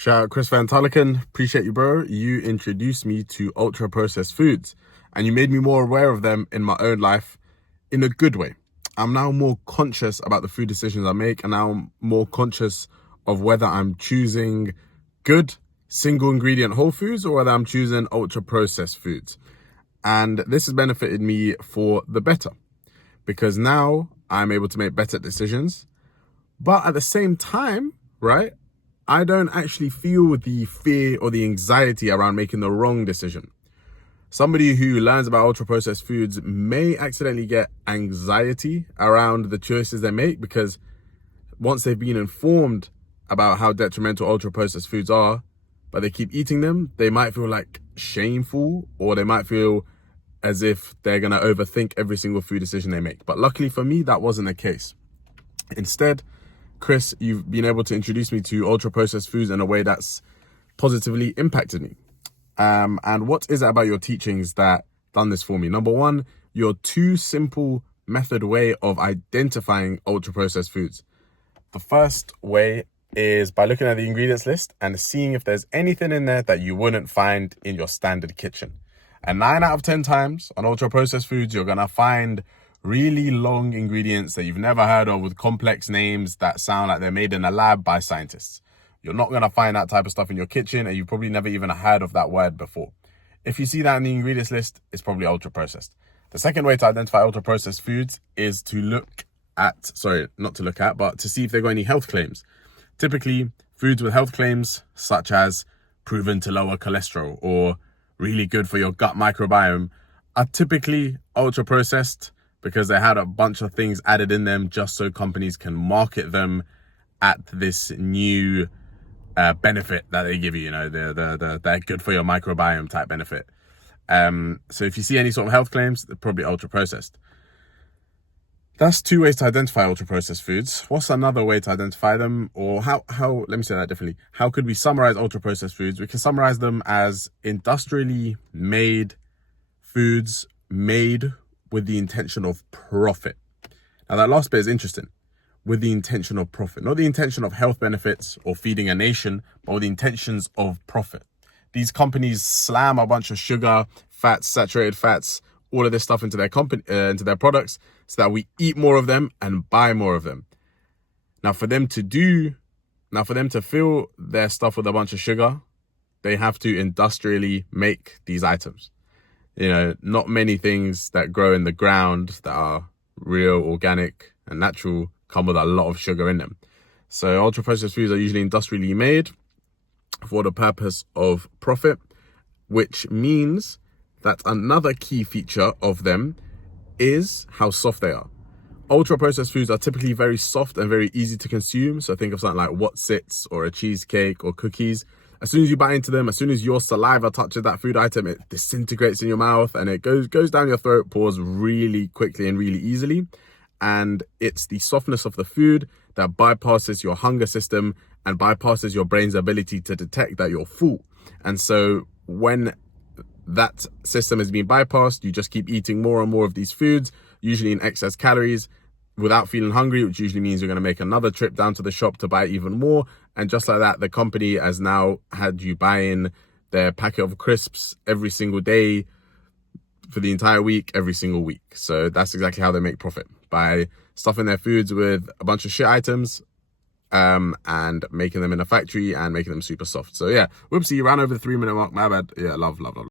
Shout out Chris Van Tulleken. Appreciate you, bro. You introduced me to ultra processed foods and you made me more aware of them in my own life in a good way. I'm now more conscious about the food decisions I make, and now I'm more conscious of whether I'm choosing good single ingredient whole foods or whether I'm choosing ultra processed foods. And this has benefited me for the better because now I'm able to make better decisions. But at the same time, right, I don't actually feel the fear or the anxiety around making the wrong decision. Somebody who learns about ultra processed foods may accidentally get anxiety around the choices they make because once they've been informed about how detrimental ultra processed foods are, but they keep eating them, they might feel like shameful, or they might feel as if they're going to overthink every single food decision they make. But luckily for me, that wasn't the case. Instead, Chris, you've been able to introduce me to ultra processed foods in a way that's positively impacted me. And what is it about your teachings that done this for me? Number one, your two simple method way of identifying ultra processed foods. The first way is by looking at the ingredients list and seeing if there's anything in there that you wouldn't find in your standard kitchen. And 9 out of 10 times on ultra processed foods, you're going to find really long ingredients that you've never heard of with complex names that sound like they're made in a lab by scientists. You're not going to find that type of stuff in your kitchen, and you've probably never even heard of that word before. If you see that in the ingredients list, it's probably ultra processed. The second way to identify ultra processed foods is to look at, but to see if they've got any health claims. Typically, foods with health claims such as proven to lower cholesterol or really good for your gut microbiome are typically ultra processed because they had a bunch of things added in them just so companies can market them at this new benefit that they give you, they're good for your microbiome type benefit. So if you see any sort of health claims, they're probably ultra processed. That's two ways to identify ultra processed foods. What's another way to identify them? Or how let me say that differently. How could we summarize ultra processed foods? We can summarize them as industrially made foods made with the intention of profit. Now that last bit is interesting. With the intention of profit, not the intention of health benefits or feeding a nation, but with the intentions of profit. These companies slam a bunch of sugar, fats, saturated fats, all of this stuff into their into their products so that we eat more of them and buy more of them. Now for them to fill their stuff with a bunch of sugar, they have to industrially make these items. Not many things that grow in the ground that are real, organic and natural come with a lot of sugar in them. So ultra processed foods are usually industrially made for the purpose of profit, which means that another key feature of them is how soft they are. Ultra processed foods are typically very soft and very easy to consume. So think of something like What's-Its or a cheesecake or cookies. As soon as you bite into them, as soon as your saliva touches that food item, it disintegrates in your mouth and it goes down your throat, pours really quickly and really easily. And it's the softness of the food that bypasses your hunger system and bypasses your brain's ability to detect that you're full. And so when that system is being bypassed, you just keep eating more and more of these foods, usually in excess calories, without feeling hungry, which usually means you're going to make another trip down to the shop to buy even more. And just like that, the company has now had you buy in their packet of crisps every single day for the entire week, every single week. So that's exactly how they make profit, by stuffing their foods with a bunch of shit items and making them in a factory and making them super soft. So yeah, whoopsie, you ran over the 3-minute mark. My bad. Yeah, love.